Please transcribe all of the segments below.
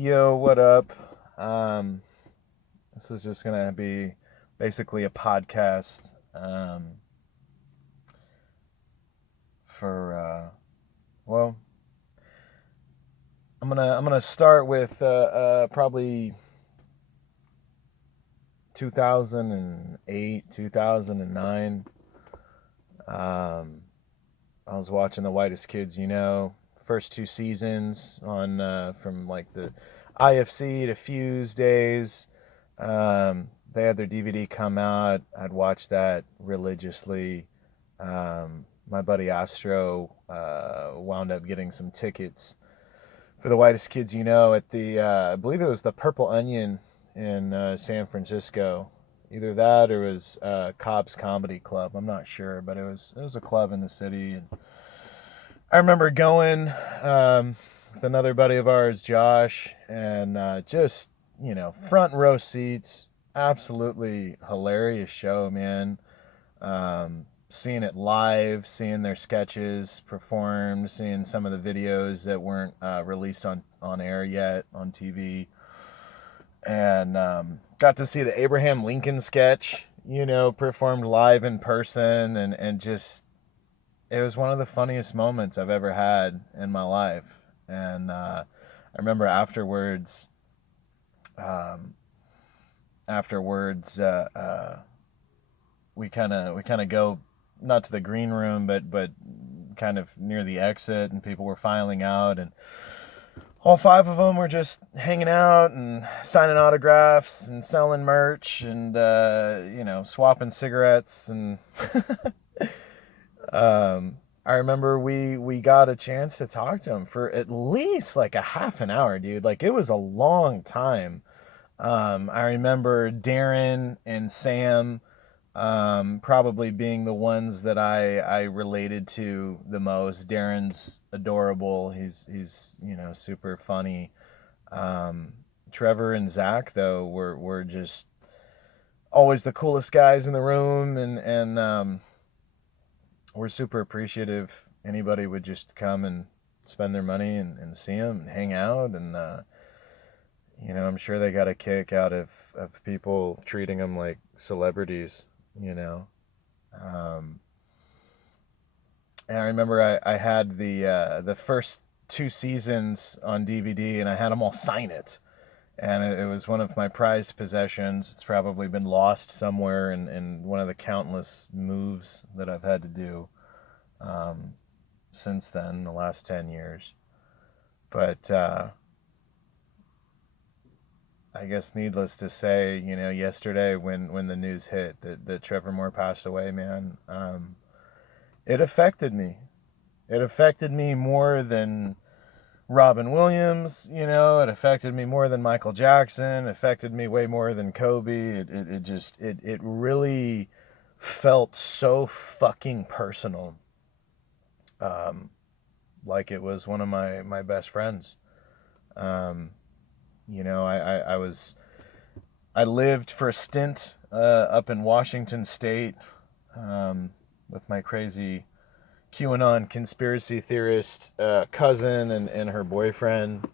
Yo, what up? Um, this is just gonna be basically a podcast um, for well, I'm gonna start with probably 2008, 2009. Um, I was watching The Whitest Kids, first two seasons on from like the IFC to Fuse days. They had their DVD come out. I'd watch that religiously. My buddy Astro wound up getting some tickets for The Whitest Kids, at the I believe it was the Purple Onion in San Francisco. Either that or it was Cobb's Comedy Club. I'm not sure, but it was a club in the city. And I remember going with another buddy of ours, Josh, and just front row seats. Absolutely hilarious show, man. Seeing it live, seeing their sketches performed, seeing some of the videos that weren't released on air yet on TV, and got to see the Abraham Lincoln sketch, performed live in person, and just it was one of the funniest moments I've ever had in my life. And I remember afterwards, um, afterwards, we kind of go not to the green room, but kind of near the exit, and people were filing out, and all five of them were just hanging out and signing autographs and selling merch and swapping cigarettes and I remember we got a chance to talk to him for at least like a half an hour, dude. Like it was a long time. I remember Darren and Sam probably being the ones that I related to the most. Darren's adorable. He's super funny. Um, Trevor and Zach though were just always the coolest guys in the room, and we're super appreciative. Anybody would just come and spend their money and see them and hang out, and I'm sure they got a kick out of people treating them like celebrities. you know. Um, and I remember I had the first two seasons on DVD, and I had them all sign it. And it was one of my prized possessions. It's probably been lost somewhere in one of the countless moves that I've had to do um, since then, the last 10 years. But I guess needless to say, yesterday when the news hit that Trevor Moore passed away, man, it affected me. It affected me more than Robin Williams, it affected me more than Michael Jackson, it affected me way more than Kobe. It really felt so fucking personal. Um, like it was one of my best friends. Um, I lived for a stint up in Washington State um, with my crazy QAnon conspiracy theorist cousin and her boyfriend,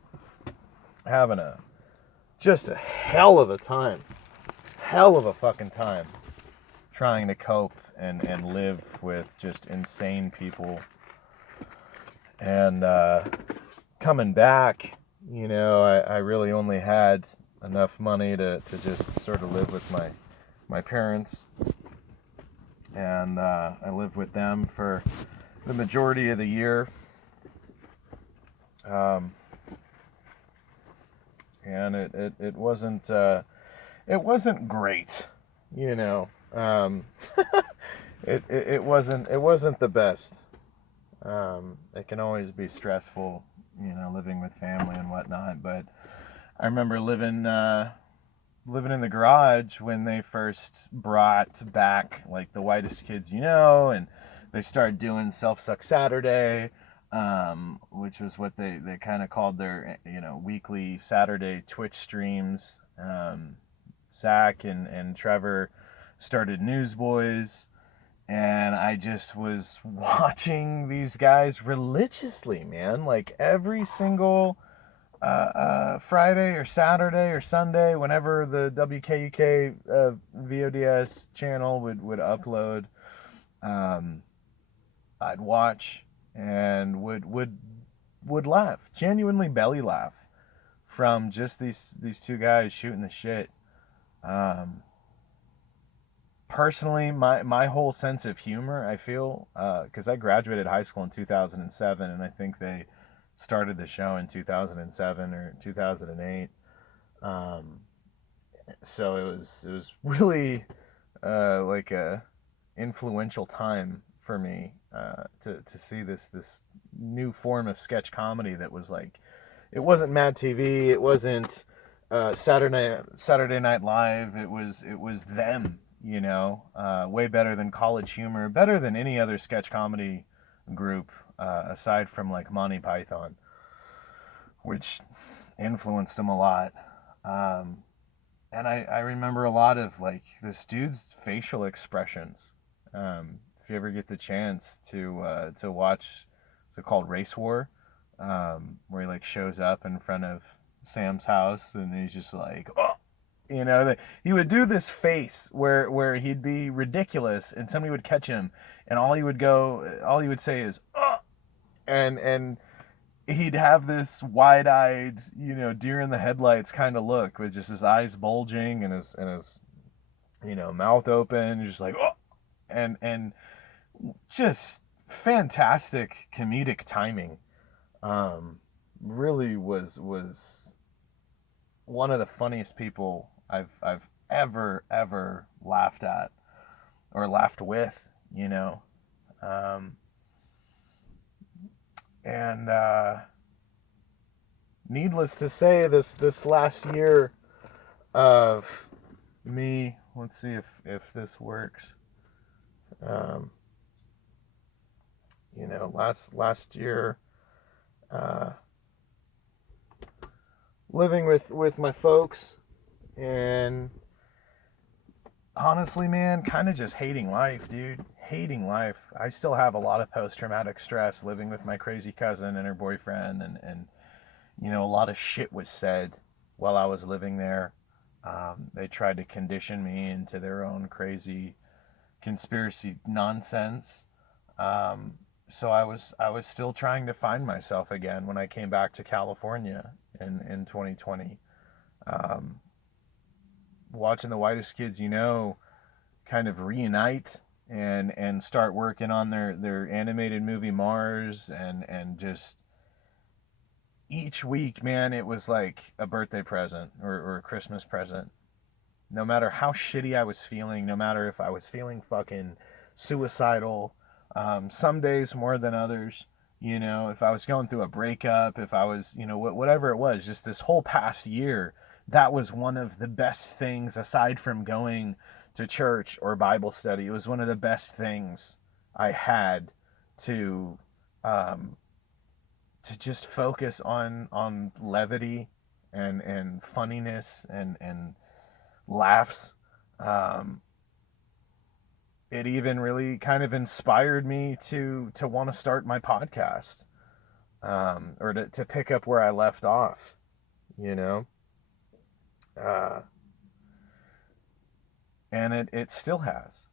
having just a hell of a time, hell of a fucking time, trying to cope and live with just insane people. And coming back, I really only had enough money to just sort of live with my parents. And I lived with them for the majority of the year. Um, and it wasn't great, you know. Um, it wasn't the best. It can always be stressful, living with family and whatnot. But I remember living in the garage when they first brought back like the Whitest Kids, and they started doing Self Suck Saturday, which was what they kind of called their weekly Saturday Twitch streams. Zach and Trevor started Newsboys, and I just was watching these guys religiously, man. Like every single Friday or Saturday or Sunday, whenever the WKUK VODS channel would upload. Um, I'd watch and would laugh, genuinely belly laugh from just these two guys shooting the shit. Um, Personally, my whole sense of humor, I feel, because I graduated high school in 2007, and I think they started the show in 2007 or 2008. Um, so it was really like a influential time for me to see this new form of sketch comedy that was like, it wasn't Mad TV, it wasn't Saturday Night Live, it was them, way better than College Humor, better than any other sketch comedy group aside from like Monty Python, which influenced them a lot. Um, and I remember a lot of like this dude's facial expressions. If you ever get the chance to watch, it's called Race War, where he like shows up in front of Sam's house and he's just like, oh, he would do this face where he'd be ridiculous and somebody would catch him and all he would say is, oh, and he'd have this wide-eyed, deer in the headlights kind of look with just his eyes bulging and his mouth open, just like, oh, and just fantastic comedic timing. Really was one of the funniest people I've ever laughed at or laughed with, you know. Um, and Needless to say, this last year of me, let's see if this works. Um, last year, uh, living with my folks, and honestly, man, kind of just hating life, dude. Hating life. I still have a lot of post-traumatic stress living with my crazy cousin and her boyfriend, and a lot of shit was said while I was living there. They tried to condition me into their own crazy conspiracy nonsense. Um, so I was still trying to find myself again when I came back to California in 2020. Um, Watching the whitest kids, kind of reunite and start working on their animated movie Mars, and just each week, man, it was like a birthday present or a Christmas present. No matter how shitty I was feeling, no matter if I was feeling fucking suicidal, some days more than others, if I was going through a breakup, if I was, whatever it was, just this whole past year, that was one of the best things aside from going to church or Bible study. It was one of the best things I had to um, to just focus on levity and funniness and laughs. Um, it even really kind of inspired me to want to start my podcast, or to pick up where I left off, you know. Uh, and it still has.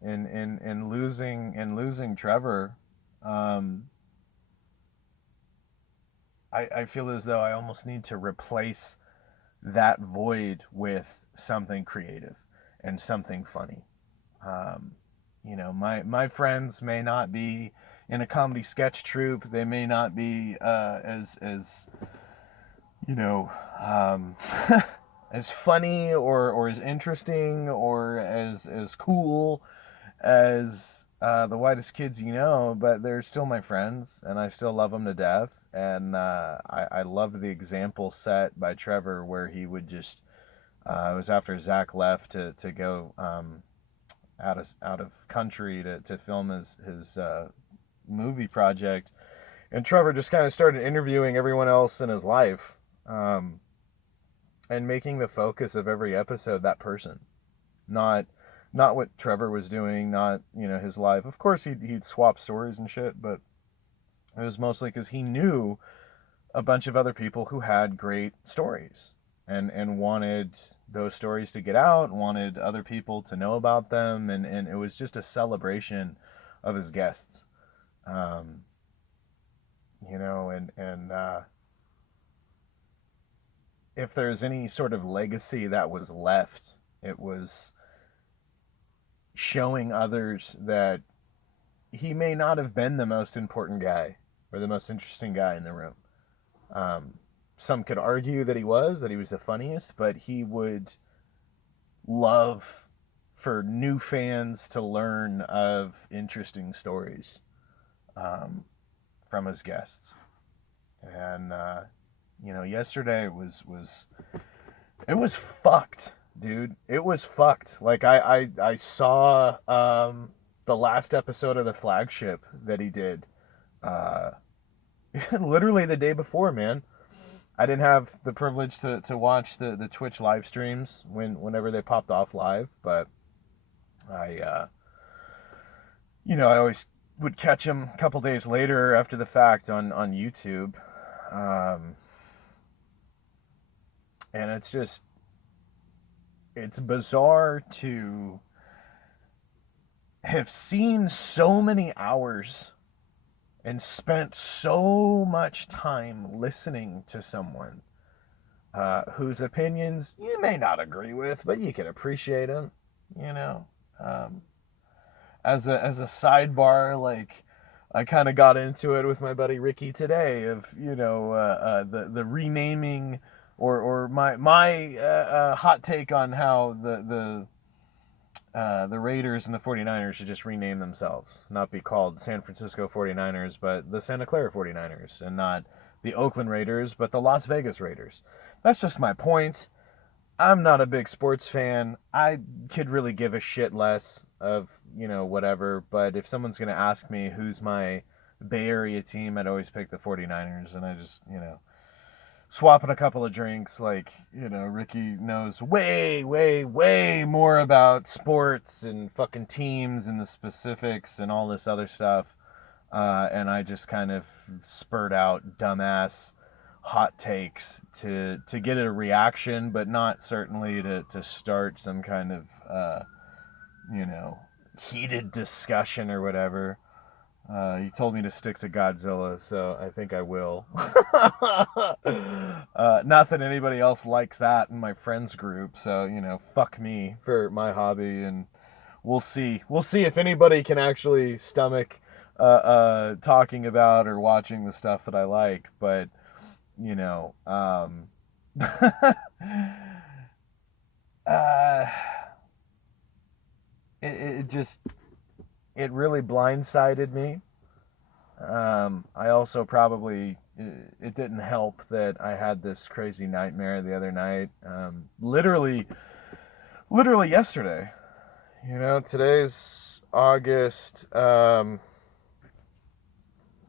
In losing Trevor, um, I feel as though I almost need to replace that void with something creative and something funny. Um, my friends may not be in a comedy sketch troupe. They may not be as you know um, as funny or as interesting or as cool as the whitest kids, but they're still my friends, and I still love them to death. And I love the example set by Trevor where he would just, it was after Zach left to go out of country to film his movie project, and Trevor just kind of started interviewing everyone else in his life, um, and making the focus of every episode that person, not what Trevor was doing, not his life. Of course, he'd swap stories and shit, but it was mostly because he knew a bunch of other people who had great stories and wanted those stories to get out, wanted other people to know about them, and it was just a celebration of his guests. Um, and if there's any sort of legacy that was left, it was showing others that he may not have been the most important guy or the most interesting guy in the room. Um, some could argue that he was the funniest, but he would love for new fans to learn of interesting stories um, from his guests. And yesterday was fucked, dude. It was fucked. Like I saw the last episode of the flagship that he did uh, literally the day before, man. I didn't have the privilege to watch the Twitch live streams whenever they popped off live, but I I always would catch them a couple days later after the fact on YouTube, um, and it's bizarre to have seen so many hours and spent so much time listening to someone whose opinions you may not agree with, but you can appreciate them. You know, um, as a sidebar, like I kind of got into it with my buddy Ricky today of the renaming or my hot take on how the Raiders and the 49ers should just rename themselves, not be called San Francisco 49ers, but the Santa Clara 49ers, and not the Oakland Raiders, but the Las Vegas Raiders. That's just my point. I'm not a big sports fan. I could really give a shit less of, whatever, but if someone's going to ask me who's my Bay Area team, I'd always pick the 49ers, and I just, swapping a couple of drinks, like, Ricky knows way, way, way more about sports and fucking teams and the specifics and all this other stuff. And I just kind of spurred out dumbass hot takes to get a reaction, but not certainly to start some kind of, heated discussion or whatever. He told me to stick to Godzilla, so I think I will. Not that anybody else likes that in my friends group, so fuck me for my hobby, and we'll see. We'll see if anybody can actually stomach talking about or watching the stuff that I like. But you know, uh, it just it really blindsided me. I also probably it didn't help that I had this crazy nightmare the other night. Literally yesterday. Today's August.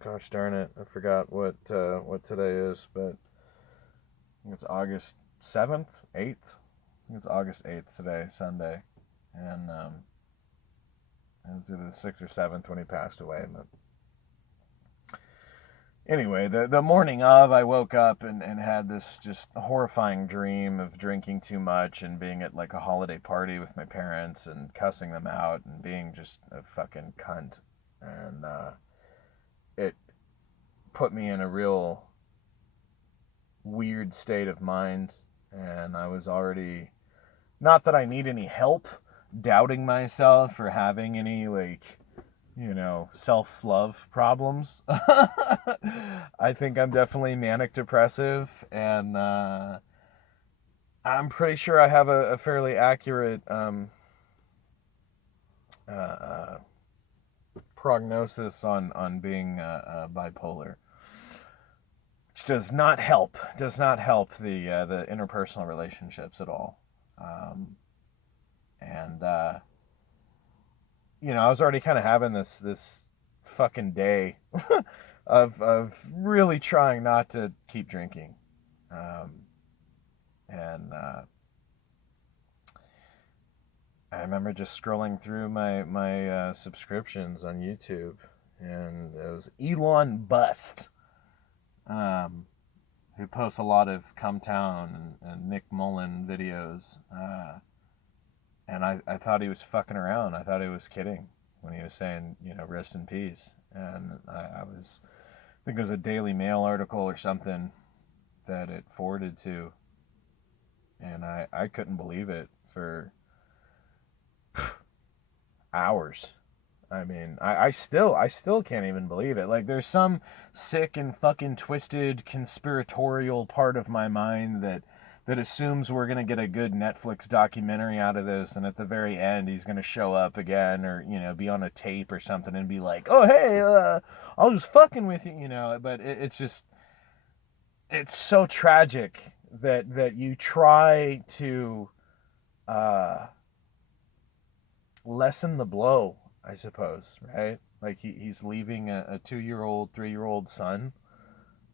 Gosh darn it, I forgot what today is, but I think it's August 7th, 8th. I think it's August 8th today, Sunday, and it was either the 6th or 7th when he passed away. But anyway, the morning of, I woke up and had this just horrifying dream of drinking too much and being at like a holiday party with my parents and cussing them out and being just a fucking cunt. And it put me in a real weird state of mind. And I was already, not that I need any help doubting myself or having any self-love problems. I think I'm definitely manic depressive, and I'm pretty sure I have a fairly accurate uh, prognosis on being bipolar, which does not help the interpersonal relationships at all. And I was already kind of having this fucking day of really trying not to keep drinking, and I remember just scrolling through my subscriptions on YouTube, and it was Elon Bust. who posts a lot of Come Town and Nick Mullen videos. And I thought he was fucking around. I thought he was kidding when he was saying, rest in peace. And I think it was a Daily Mail article or something that it forwarded to. And I couldn't believe it for hours. I mean, I still can't even believe it. Like, there's some sick and fucking twisted conspiratorial part of my mind that assumes we're gonna get a good Netflix documentary out of this, and at the very end he's gonna show up again, or be on a tape or something, and be like, "Oh hey, I was just fucking with you," But it's just, it's so tragic that you try to uh, lessen the blow, I suppose, right? Like he's leaving a 2-year-old, 3-year-old son,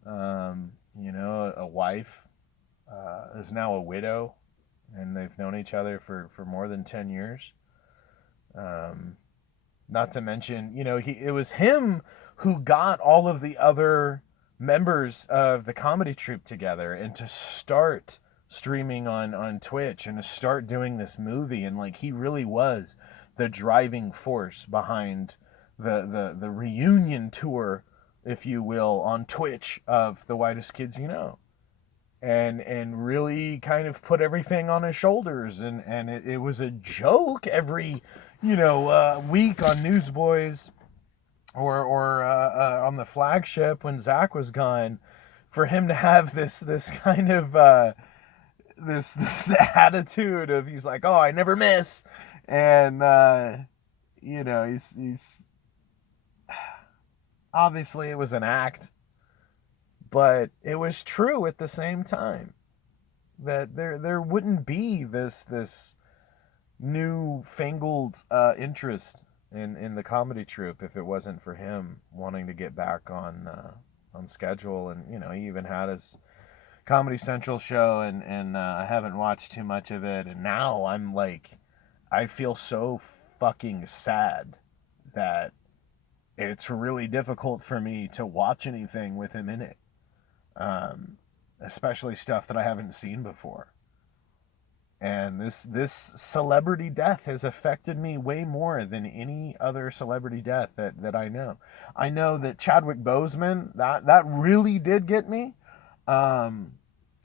a wife, is now a widow, and they've known each other for more than 10 years. Um, Not to mention, it was him who got all of the other members of the comedy troupe together and to start streaming on Twitch and to start doing this movie. And like, he really was the driving force behind the reunion tour, if you will, on Twitch of The Whitest Kids You Know. And really kind of put everything on his shoulders, and it was a joke every week on Newsboys or on the flagship when Zach was gone, for him to have this kind of this attitude of, he's like, oh, I never miss, and he's obviously it was an act, but it was true at the same time, that there wouldn't be this newfangled interest in the comedy troupe if it wasn't for him wanting to get back on schedule. And he even had his Comedy Central show, and I haven't watched too much of it, and now I'm like, I feel so fucking sad that it's really difficult for me to watch anything with him in it, um, especially stuff that I haven't seen before. And this celebrity death has affected me way more than any other celebrity death that I know. I know that Chadwick Boseman, that really did get me, um,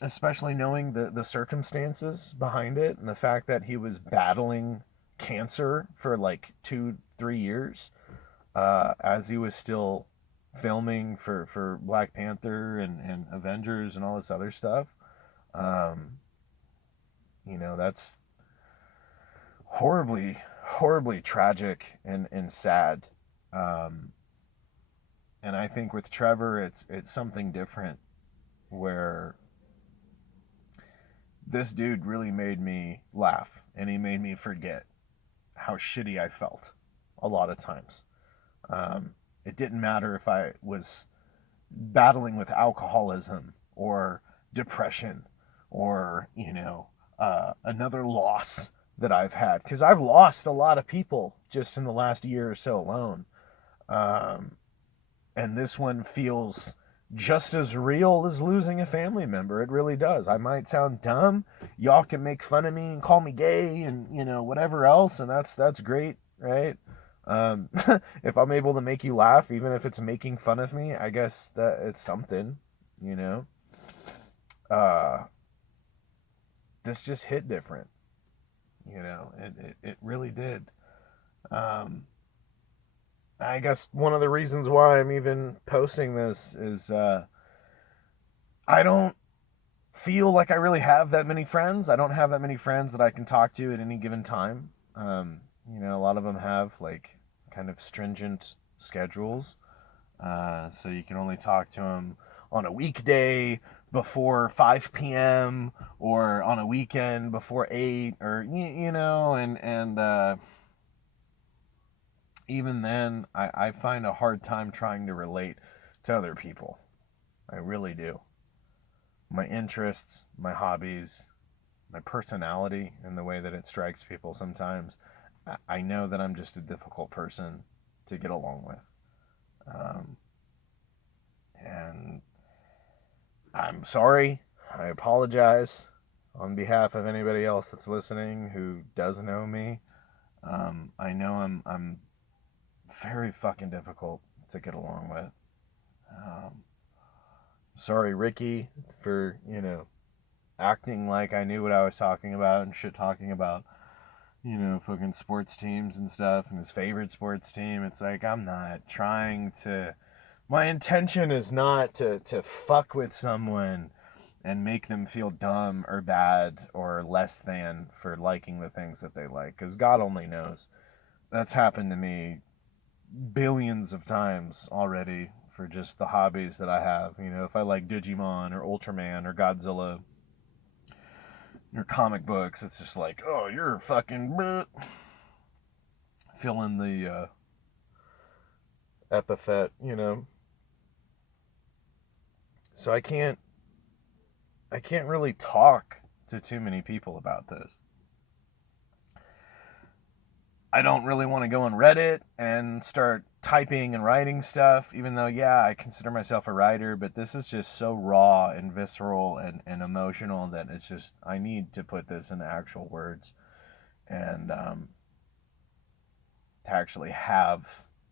especially knowing the circumstances behind it, and the fact that he was battling cancer for like 2-3 years, as he was still filming for Black Panther and Avengers and all this other stuff. Um, that's horribly, horribly tragic and sad. Um, and I think with Trevor, it's something different, where this dude really made me laugh, and he made me forget how shitty I felt a lot of times. Um, it didn't matter if I was battling with alcoholism or depression or another loss that I've had, because I've lost a lot of people just in the last year or so alone, um, and this one feels just as real as losing a family member. It really does. I might sound dumb. Y'all can make fun of me and call me gay and whatever else, and that's great, right? Um, if I'm able to make you laugh, even if it's making fun of me, I guess that it's something, you know. Uh, this just hit different, it really did. Um, I guess one of the reasons why I'm even posting this is I don't feel like I really have that many friends. I don't have that many friends that I can talk to at any given time. A lot of them have like kind of stringent schedules, so you can only talk to them on a weekday before 5 p.m. or on a weekend before 8, or and even then, I find a hard time trying to relate to other people. I really do. My interests, my hobbies, my personality, and the way that it strikes people sometimes, I know that I'm just a difficult person to get along with. And I'm sorry. I apologize on behalf of anybody else that's listening who does know me. I know I'm very fucking difficult to get along with. Um, Sorry, Ricky, for acting like I knew what I was talking about and shit talking about fucking sports teams and stuff and his favorite sports team. It's like I'm not trying to. My intention is not to fuck with someone and make them feel dumb or bad or less than for liking the things that they like. Because God only knows. That's happened to me billions of times already for just the hobbies that I have. If I like Digimon or Ultraman or Godzilla or comic books, it's just like, oh, you're fucking bleh. Fill in the epithet. So I can't really talk to too many people about this. I don't really want to go on Reddit and start typing and writing stuff, even though, yeah, I consider myself a writer, but this is just so raw and visceral and emotional that it's just, I need to put this in actual words and to actually have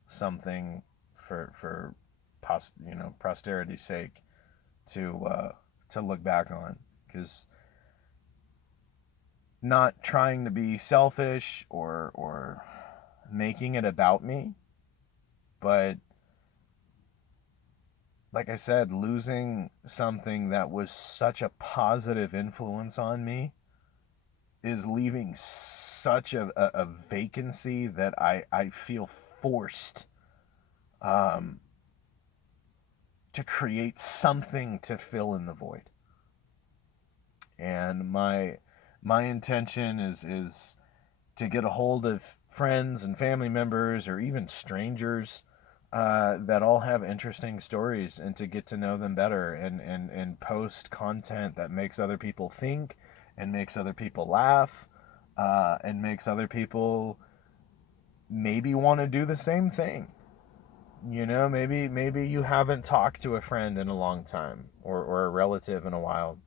something for posterity's sake to look back on. Because not trying to be selfish or making it about me, but like I said, losing something that was such a positive influence on me is leaving such a vacancy that I feel forced um, to create something to fill in the void. And my intention is to get a hold of friends and family members or even strangers that all have interesting stories and to get to know them better and post content that makes other people think and makes other people laugh and makes other people maybe want to do the same thing. Maybe you haven't talked to a friend in a long time or a relative in a while,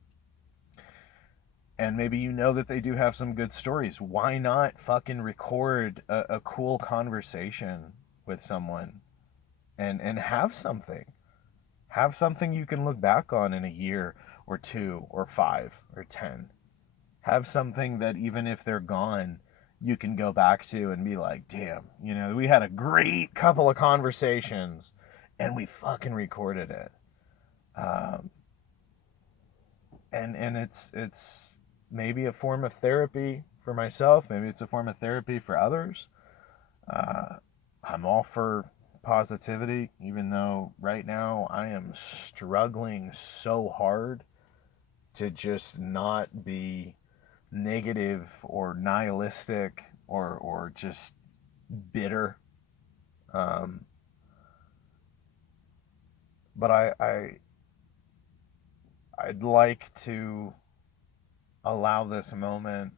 and maybe that they do have some good stories. Why not fucking record a cool conversation with someone and have something you can look back on in a year or two or 5 or 10. Have something that even if they're gone, you can go back to and be like, damn, we had a great couple of conversations and we fucking recorded it. Um, and it's maybe a form of therapy for myself. Maybe it's a form of therapy for others. Uh, I'm all for positivity, even though right now I am struggling so hard to just not be negative or nihilistic or just bitter. Um, but I'd like to allow this moment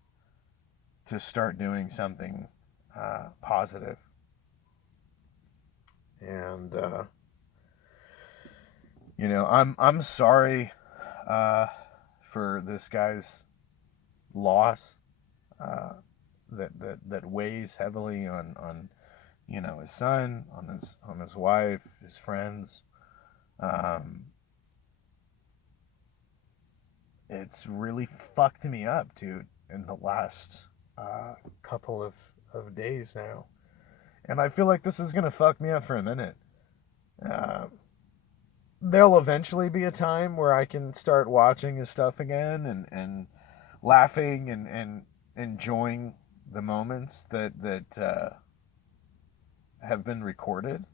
to start doing something positive. And I'm sorry for this guy's loss. Uh, that weighs heavily on his son, on his wife, his friends. Um, it's really fucked me up, dude, in the last couple of days now, and I feel like this is gonna fuck me up for a minute. Uh, there'll eventually be a time where I can start watching his stuff again and laughing and enjoying the moments that have been recorded.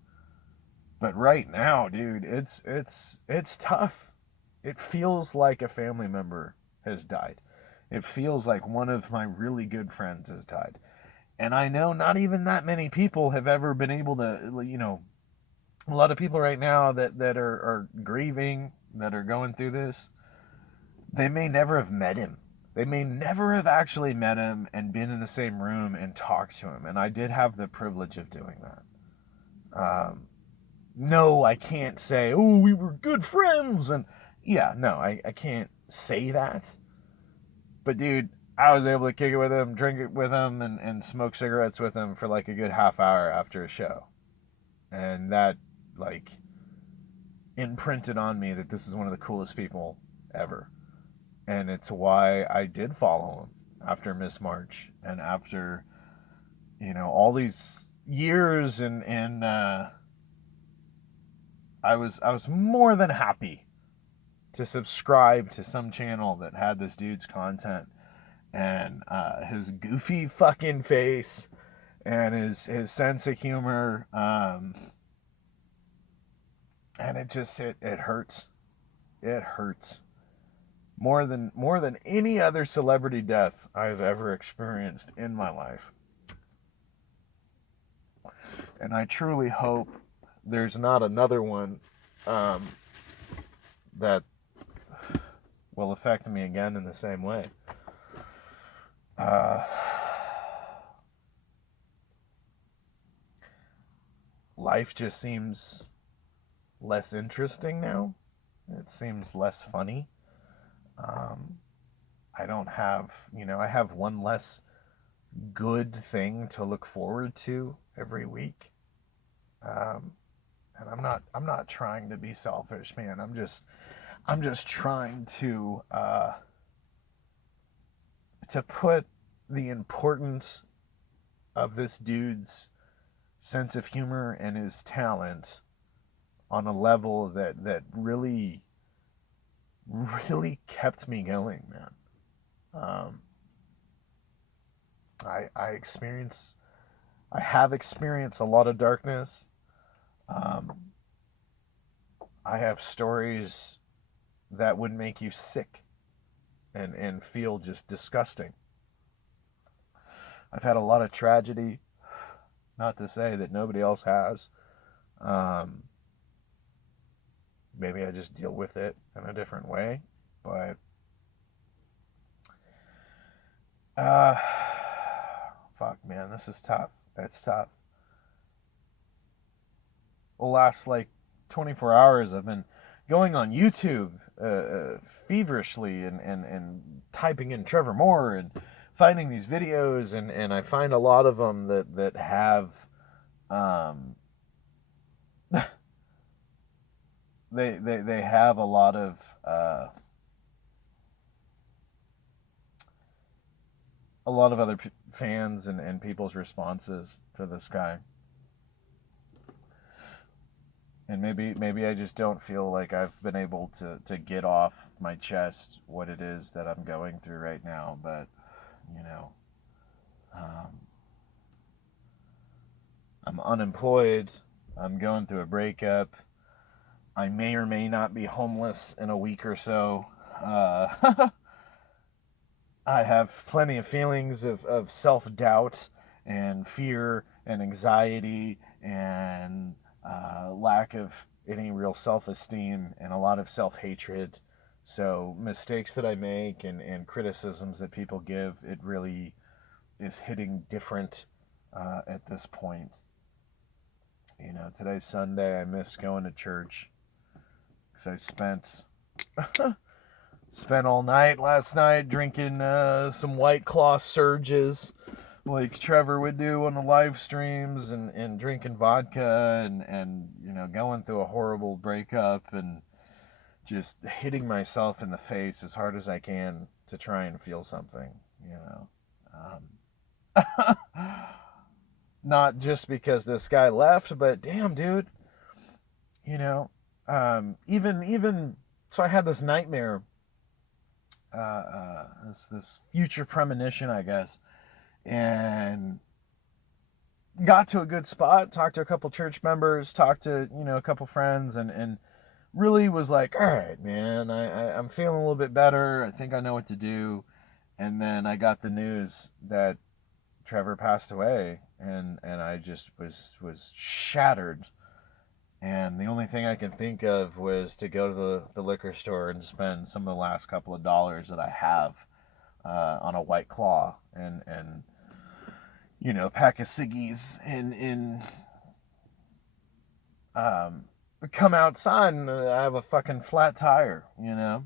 But right now, dude, it's tough. It feels like a family member has died. It feels like one of my really good friends has died. And I know not even that many people have ever been able to, a lot of people right now that are grieving, that are going through this, they may never have met him. They may never have actually met him and been in the same room and talked to him. And I did have the privilege of doing that. No, I can't say, oh, we were good friends. And Yeah, no, I can't say that. But dude, I was able to kick it with him, drink it with him, and smoke cigarettes with him for like a good half hour after a show. And that, like, imprinted on me that this is one of the coolest people ever. And it's why I did follow him after Miss March and after, all these years. And I was more than happy to subscribe to some channel that had this dude's content and his goofy fucking face and his sense of humor. And it hurts. It hurts more than any other celebrity death I've ever experienced in my life. And I truly hope there's not another one um, that will affect me again in the same way. Uh, Life just seems less interesting now. It seems less funny. Um, I don't have, I have one less good thing to look forward to every week. Um, and I'm not trying to be selfish, man. I'm just trying to put the importance of this dude's sense of humor and his talent on a level that really really kept me going, man. Um, I have experienced a lot of darkness. Um, I have stories that would make you sick and feel just disgusting. I've had a lot of tragedy, not to say that nobody else has. Um, Maybe I just deal with it in a different way, but uh, fuck, man, this is tough. It's tough. The last like 24 hours, I've been going on YouTube feverishly and typing in Trevor Moore and finding these videos, and I find a lot of them that have um, they have uh, a lot of other fans and people's responses to this guy. And maybe I just don't feel like I've been able to get off my chest what it is that I'm going through right now. But you know, um, I'm unemployed. I'm going through a breakup. I may or may not be homeless in a week or so. Uh, I have plenty of feelings of self doubt and fear and anxiety and lack of any real self esteem and a lot of self hatred. So, mistakes that I make and criticisms that people give, it really is hitting different at this point. Today's Sunday. I missed going to church because I spent all night last night drinking some White Claw surges like Trevor would do on the live streams and drinking vodka and going through a horrible breakup and just hitting myself in the face as hard as I can to try and feel something, you know. Not just because this guy left, but damn, dude, you know, even so, I had this nightmare, this future premonition, I guess, and got to a good spot, talked to a couple church members, talked to a couple friends, and really was like, all right, man, I'm feeling a little bit better. I think I know what to do. And then I got the news that Trevor passed away, and I just was shattered. And the only thing I could think of was to go to the liquor store and spend some of the last couple of dollars that I have on a White Claw and pack of ciggies in um, come outside and I have a fucking flat tire, you know?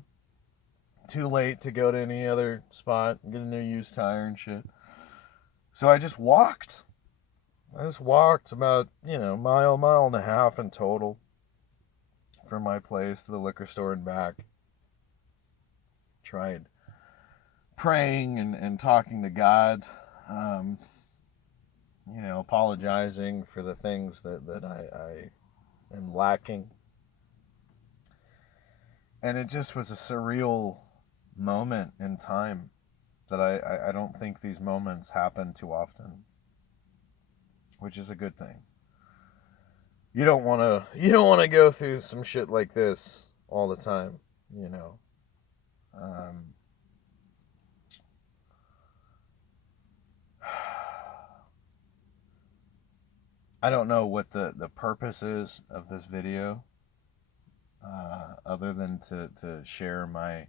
Too late to go to any other spot and get a new used tire and shit. So I just walked. I just walked about, mile and a half in total from my place to the liquor store and back. Tried praying and talking to God, apologizing for the things that I am lacking. And it just was a surreal moment in time that I don't think these moments happen too often, which is a good thing. You don't want to go through some shit like this all the time, you know. I don't know what the purpose is of this video, other than to share my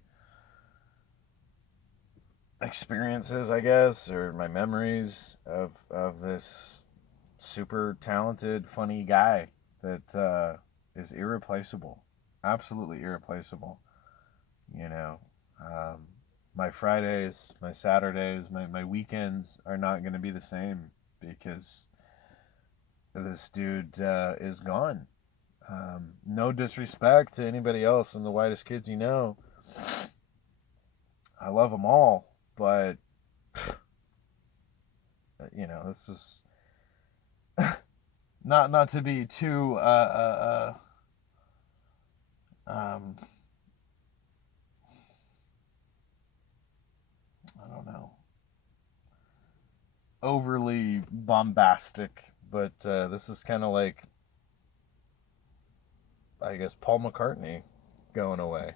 experiences, I guess, or my memories of this super talented, funny guy that is irreplaceable, absolutely irreplaceable. You know, um, my Fridays, my Saturdays, my weekends are not going to be the same because this dude is gone. No disrespect to anybody else in the Whitest Kids you know. I love them all, but this is not to be too I don't know, overly bombastic, but this is kind of like, I guess, Paul McCartney going away,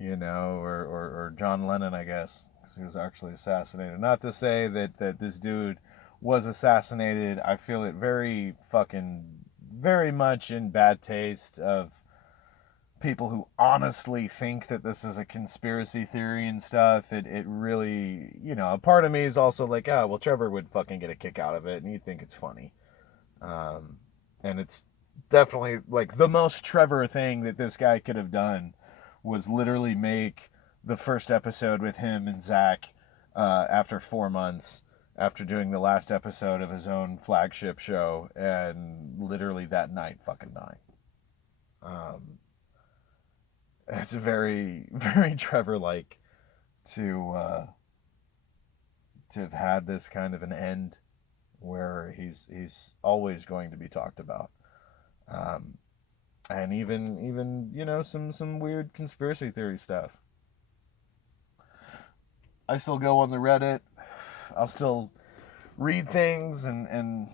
or John Lennon, I guess, because he was actually assassinated. Not to say that this dude was assassinated. I feel it very much in bad taste of people who honestly think that this is a conspiracy theory and stuff. It really, a part of me is also like, oh, well, Trevor would fucking get a kick out of it, and you'd think it's funny. And it's definitely like the most Trevor thing that this guy could have done was literally make the first episode with him and Zach after 4 months after doing the last episode of his own flagship show, and literally that night fucking dying. It's very, very Trevor-like to have had this kind of an end where he's always going to be talked about, and even some weird conspiracy theory stuff. I still go on the Reddit. I'll still read things, and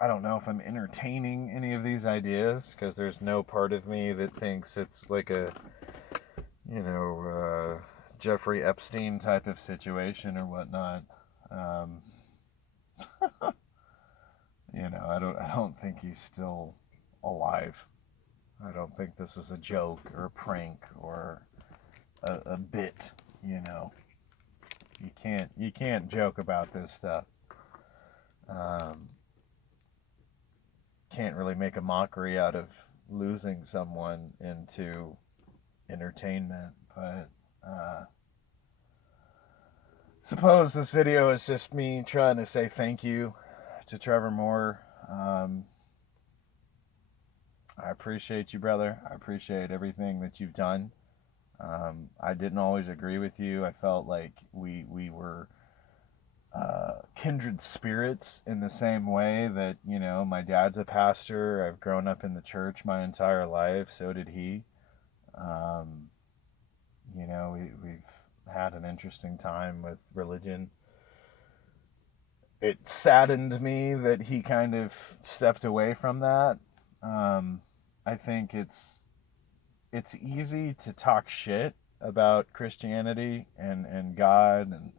I don't know if I'm entertaining any of these ideas, because there's no part of me that thinks it's like a Jeffrey Epstein type of situation or whatnot. I don't think he's still alive. I don't think this is a joke or a prank or a bit. You can't joke about this stuff. Can't really make a mockery out of losing someone into entertainment, but suppose this video is just me trying to say thank you to Trevor Moore. I appreciate you, brother. I appreciate everything that you've done. I didn't always agree with you. I felt like we were kindred spirits in the same way that, my dad's a pastor. I've grown up in the church my entire life. So did he. We've had an interesting time with religion. It saddened me that he kind of stepped away from that. I think it's easy to talk shit about Christianity and God and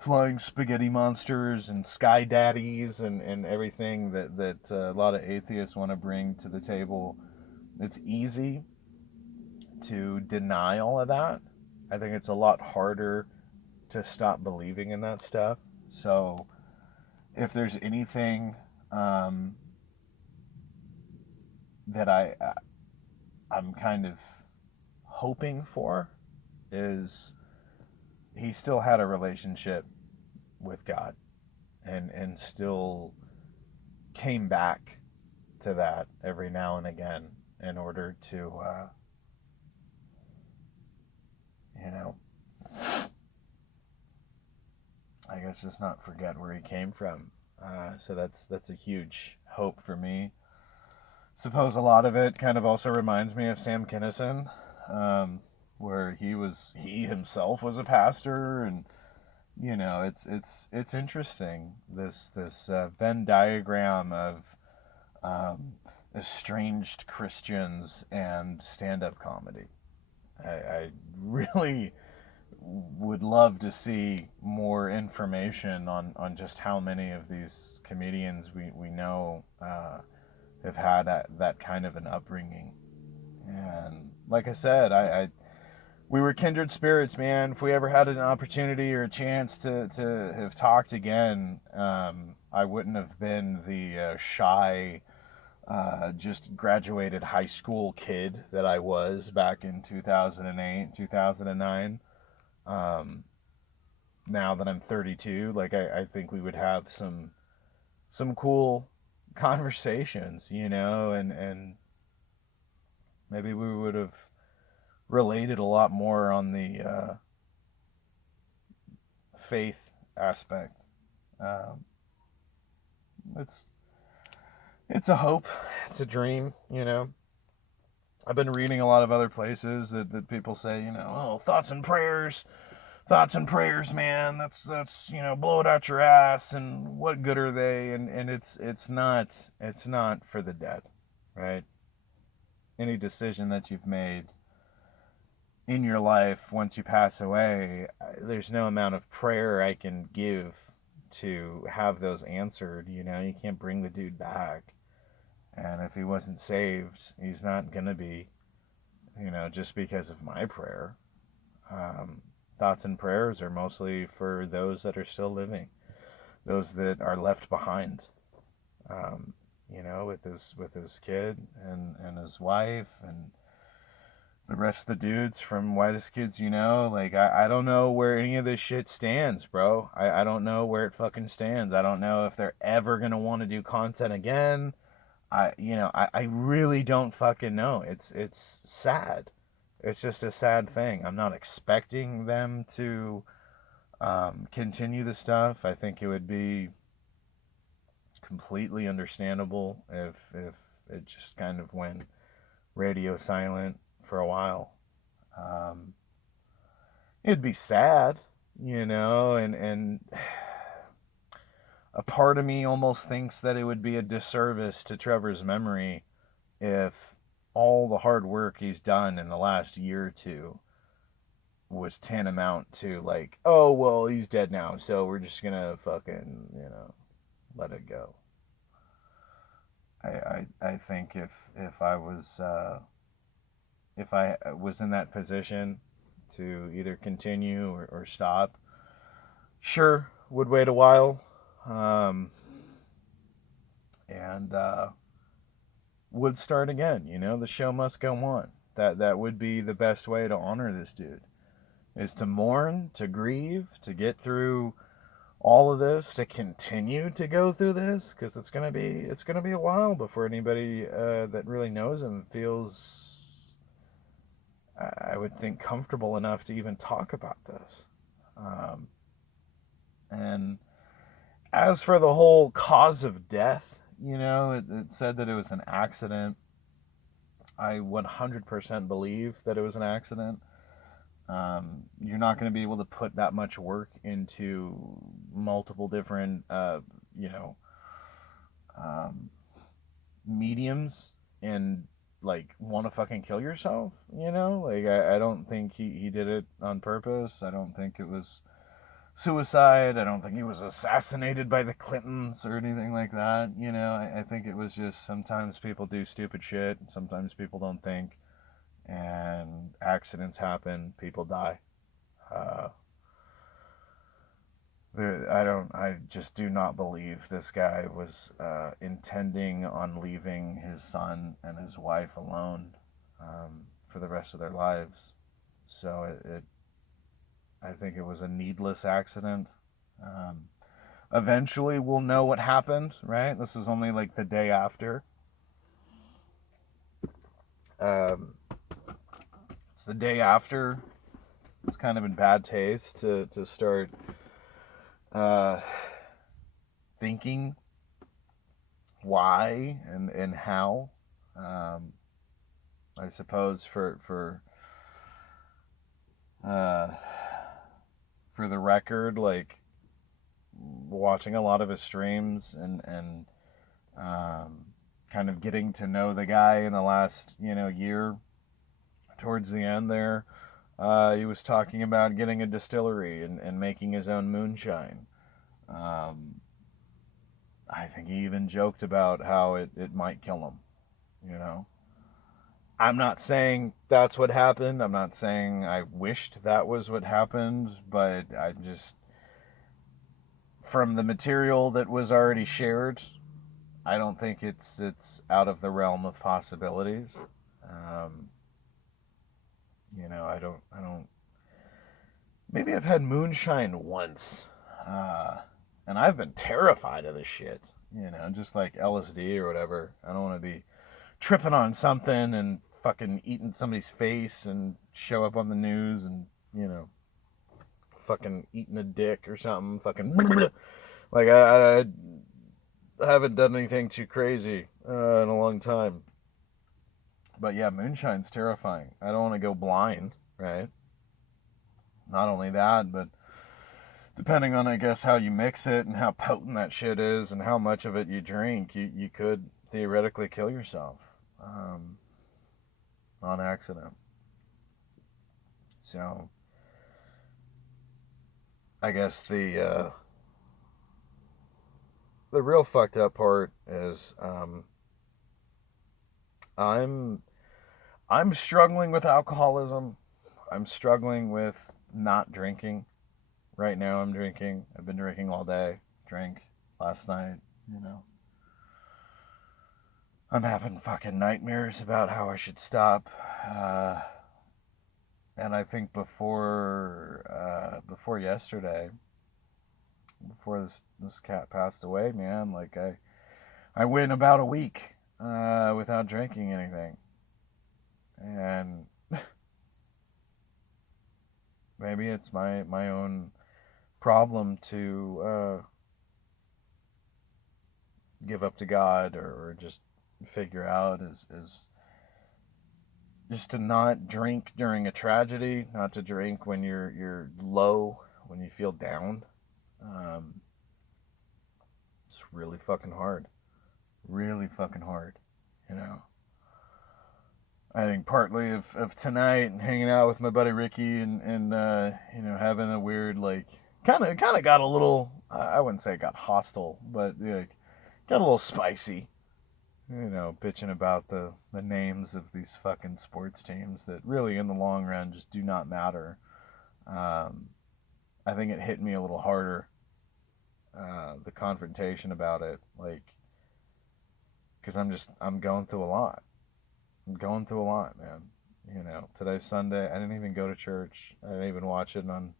flying spaghetti monsters and sky daddies and everything that a lot of atheists want to bring to the table. It's easy to deny all of that. I think it's a lot harder to stop believing in that stuff. So if there's anything that I'm kind of hoping for is he still had a relationship with God and still came back to that every now and again in order to, you know, I guess just not forget where he came from. So that's a huge hope for me. Suppose a lot of it kind of also reminds me of Sam Kinison, where he himself was a pastor, and it's interesting, this Venn diagram of um, estranged Christians and stand-up comedy. I really would love to see more information on just how many of these comedians we know have had that kind of an upbringing. And like I said, I we were kindred spirits, man. If we ever had an opportunity or a chance to have talked again, I wouldn't have been the shy, just graduated high school kid that I was back in 2008, 2009. Um, Now that I'm 32, like I think we would have some cool conversations, and maybe we would have related a lot more on the faith aspect. Um, it's it's a hope, it's a dream. I've been reading a lot of other places that people say, oh, thoughts and prayers, man. That's blow it out your ass, and what good are they? And it's not for the dead, right? Any decision that you've made in your life once you pass away, there's no amount of prayer I can give to have those answered. You can't bring the dude back. And if he wasn't saved, he's not going to be, just because of my prayer. Um, Thoughts and prayers are mostly for those that are still living, those that are left behind, um, with his kid and his wife and the rest of the dudes from Whitest Kids. Like I don't know where any of this shit stands, bro. I don't know where it fucking stands. I don't know if they're ever gonna want to do content again. I really don't fucking know. It's sad. It's just a sad thing. I'm not expecting them to continue the stuff. I think it would be completely understandable if it just kind of went radio silent for a while. Um, it'd be sad, and a part of me almost thinks that it would be a disservice to Trevor's memory if all the hard work he's done in the last year or two was tantamount to like, oh well, he's dead now, so we're just gonna fucking let it go. I think if I was in that position to either continue or stop, sure, would wait a while, um, and would start again. The show must go on. That would be the best way to honor this dude, is to mourn, to grieve, to get through all of this, to continue to go through this, because it's gonna be a while before anybody that really knows him feels, I would think, comfortable enough to even talk about this. Um, and as for the whole cause of death, it said that it was an accident. I 100% believe that it was an accident. You're not going to be able to put that much work into multiple different, you know, um, mediums and like want to fucking kill yourself. Like I don't think he did it on purpose. I don't think it was suicide. I don't think he was assassinated by the Clintons or anything like that. I think it was just sometimes people do stupid shit. Sometimes people don't think, and accidents happen. People die. Uh, I just do not believe this guy was intending on leaving his son and his wife alone for the rest of their lives. So I think it was a needless accident. Um, Eventually, we'll know what happened, right? This is only like the day after. Um, it's the day after. It's kind of in bad taste to start uh, thinking why and how. Um, I suppose uh, for the record, like watching a lot of his streams and um, kind of getting to know the guy in the last year towards the end there. He was talking about getting a distillery and making his own moonshine. Um, I think he even joked about how it might kill him, you know. I'm not saying that's what happened. I'm not saying I wished that was what happened, but I just, from the material that was already shared, I don't think it's out of the realm of possibilities. Um, I don't. Maybe I've had moonshine once, uh, and I've been terrified of this shit. Just like LSD or whatever. I don't want to be tripping on something and fucking eating somebody's face and show up on the news and you know fucking eating a dick or something. Fucking like I haven't done anything too crazy in a long time. But yeah, moonshine's terrifying. I don't want to go blind, right? Not only that, but depending on, I guess, how you mix it and how potent that shit is and how much of it you drink, you could theoretically kill yourself um, on accident. So I guess the real fucked up part is I'm I'm struggling with alcoholism. I'm struggling with not drinking. Right now I'm drinking. I've been drinking all day. Drank last night, you know. I'm having fucking nightmares about how I should stop. Uh, and I think before yesterday, before this cat passed away, man, like I went about a week without drinking anything, and maybe it's my own problem to give up to God or just figure out is just to not drink during a tragedy, not to drink when you're low, when you feel down. Um, it's really fucking hard, really fucking hard, you know. I think partly of tonight and hanging out with my buddy Ricky and having a weird like kind of got a little I wouldn't say it got hostile, but like got a little spicy. Bitching about the names of these fucking sports teams that really in the long run just do not matter. Um, I think it hit me a little harder, the confrontation about it, like, because I'm going through a lot. I'm going through a lot, man. Today's Sunday. I didn't even go to church. I didn't even watch it on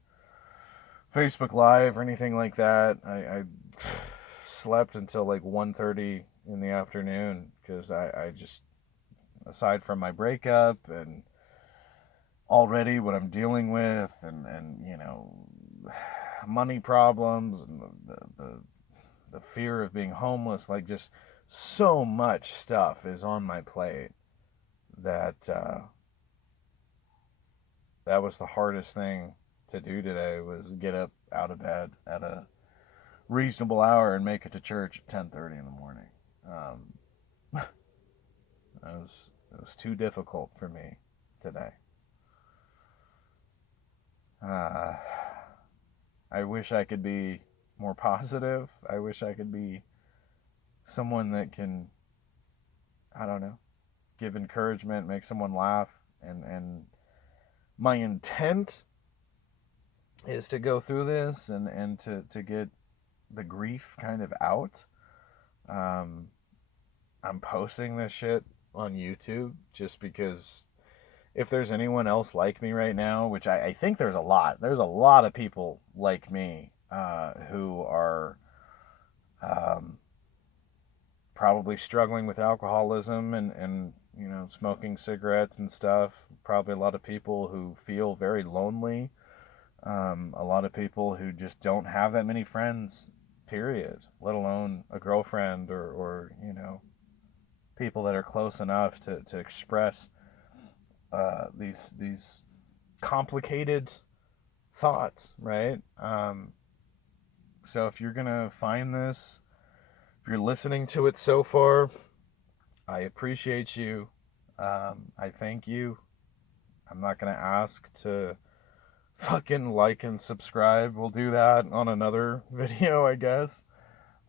Facebook Live or anything like that. I slept until like 1:30 in the afternoon because I just, aside from my breakup and already what I'm dealing with and money problems and the fear of being homeless, like just so much stuff is on my plate that that was the hardest thing to do today was get up out of bed at a reasonable hour and make it to church at 10:30 in the morning. It was too difficult for me today. Uh, I wish I could be more positive. I wish I could be someone that can, I don't know, give encouragement, make someone laugh, and my intent is to go through this and to get the grief kind of out. Um, I'm posting this shit on YouTube just because if there's anyone else like me right now, which I think there's a lot of people like me who are um, probably struggling with alcoholism and smoking cigarettes and stuff. Probably a lot of people who feel very lonely. A lot of people who just don't have that many friends, period, let alone a girlfriend or people that are close enough to express these complicated thoughts, right? So if you're gonna find this, if you're listening to it so far, I appreciate you. I thank you. I'm not gonna ask to fucking like and subscribe. We'll do that on another video, I guess.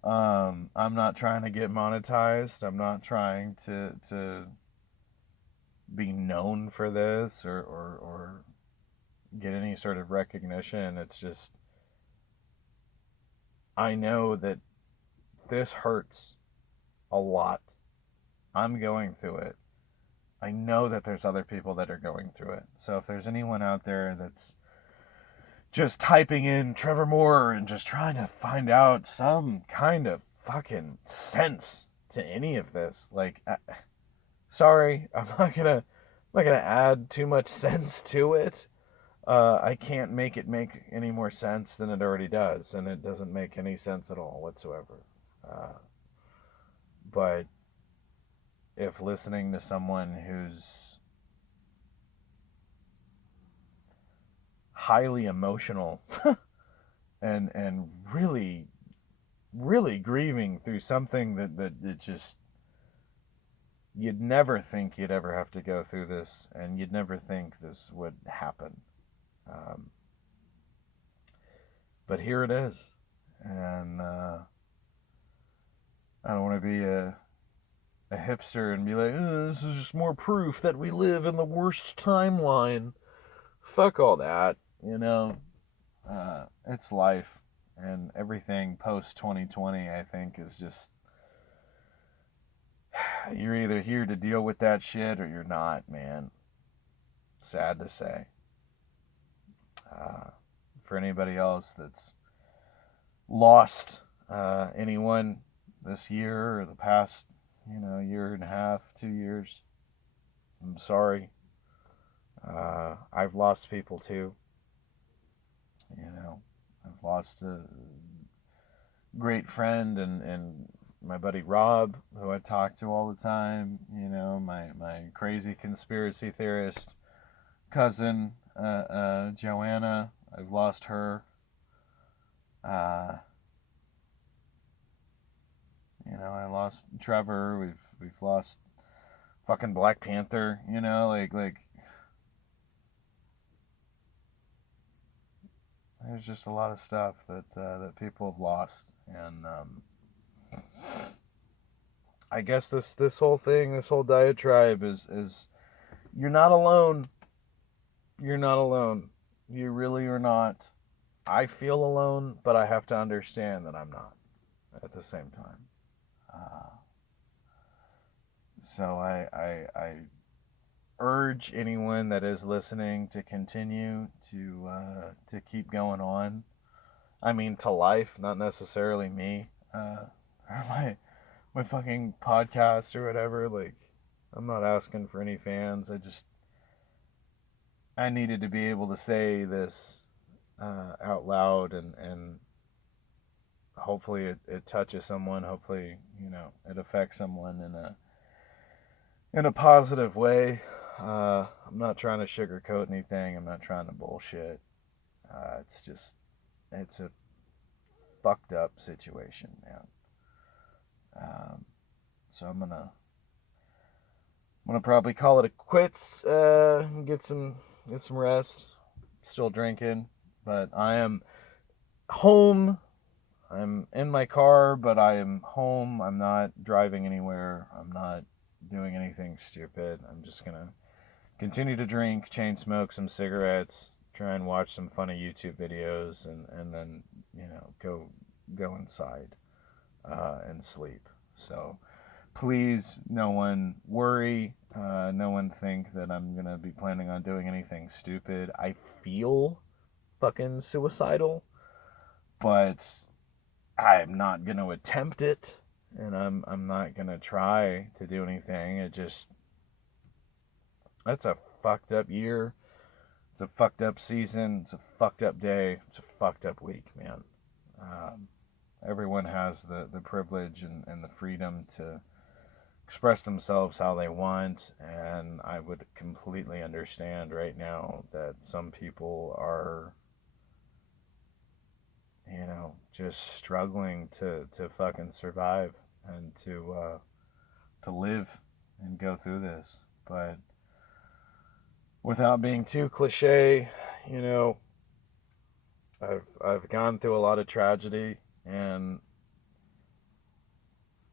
I'm not trying to get monetized. I'm not trying to be known for this or get any sort of recognition. It's just I know that this hurts a lot. I'm going through it. I know that there's other people that are going through it. So if there's anyone out there that's just typing in Trevor Moore and just trying to find out some kind of fucking sense to any of this, like, sorry, I'm not gonna add too much sense to it. I can't make it make any more sense than it already does, and it doesn't make any sense at all whatsoever. But if listening to someone who's highly emotional and really grieving through something that it just you'd never think you'd ever have to go through this, and you'd never think this would happen. Um, but here it is, and I don't want to be a hipster and be like, this is just more proof that we live in the worst timeline. Fuck all that, you know. It's life, and everything post 2020, I think, is just you're either here to deal with that shit or you're not, man. Sad to say. Uh, for anybody else that's lost anyone this year or the past, year and a half, 2 years, I'm sorry. I've lost people too. I've lost a great friend and my buddy Rob, who I talk to all the time. My crazy conspiracy theorist cousin, Joanna. I've lost her. I lost Trevor. We've lost fucking Black Panther. Like there's just a lot of stuff that people have lost, and I guess this whole thing, this whole diatribe is you're not alone. You're not alone. You really are not. I feel alone, but I have to understand that I'm not at the same time. Uh, so I urge anyone that is listening to continue to keep going on. I mean, to life, not necessarily me or my fucking podcast or whatever. Like, I'm not asking for any fans. I needed to be able to say this out loud, and hopefully it touches someone. Hopefully, it affects someone in a positive way. I'm not trying to sugarcoat anything. I'm not trying to bullshit. It's a fucked up situation, man. So I'm gonna probably call it a quits. Get some rest. Still drinking, but I am home. I'm in my car, but I am home. I'm not driving anywhere. I'm not doing anything stupid. I'm just gonna continue to drink, chain smoke some cigarettes, try and watch some funny YouTube videos, and then go inside and sleep. So please, no one worry. No one think that I'm gonna be planning on doing anything stupid. I feel fucking suicidal, but I'm not gonna attempt it, and I'm not gonna try to do anything. That's a fucked up year. It's a fucked up season. It's a fucked up day. It's a fucked up week, man. Um, Everyone has the privilege and the freedom to express themselves how they want, and I would completely understand right now that some people are, just struggling to fucking survive and to live and go through this. But without being too cliche, you know, I've gone through a lot of tragedy, and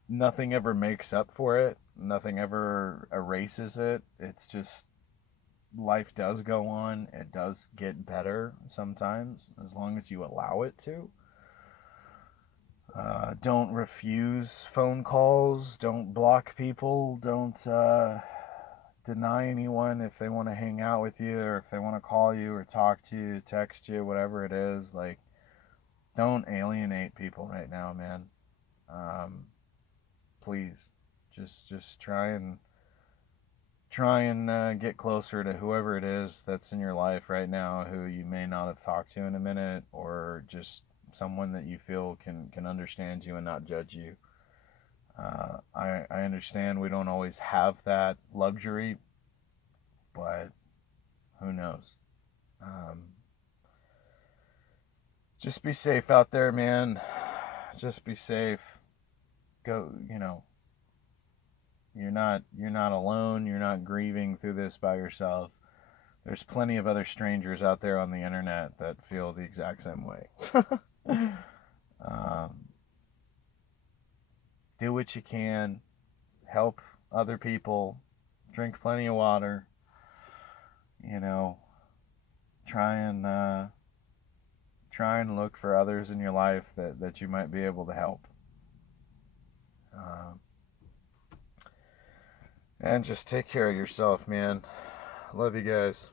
nothing ever makes up for it. Nothing ever erases it. It's just life does go on. It does get better sometimes, as long as you allow it to. Don't refuse phone calls. Don't block people. Don't deny anyone if they want to hang out with you, or if they want to call you or talk to you, text you, whatever it is. Like, don't alienate people right now, man. Um, please, just try and get closer to whoever it is that's in your life right now who you may not have talked to in a minute, or just someone that you feel can understand you and not judge you. I understand we don't always have that luxury, but who knows? Um, just be safe out there, man. Just be safe. Go, you're not alone. You're not grieving through this by yourself. There's plenty of other strangers out there on the internet that feel the exact same way. um, do what you can. Help other people. Drink plenty of water. You know, try and look for others in your life that you might be able to help. Um, and just take care of yourself, man. Love you guys.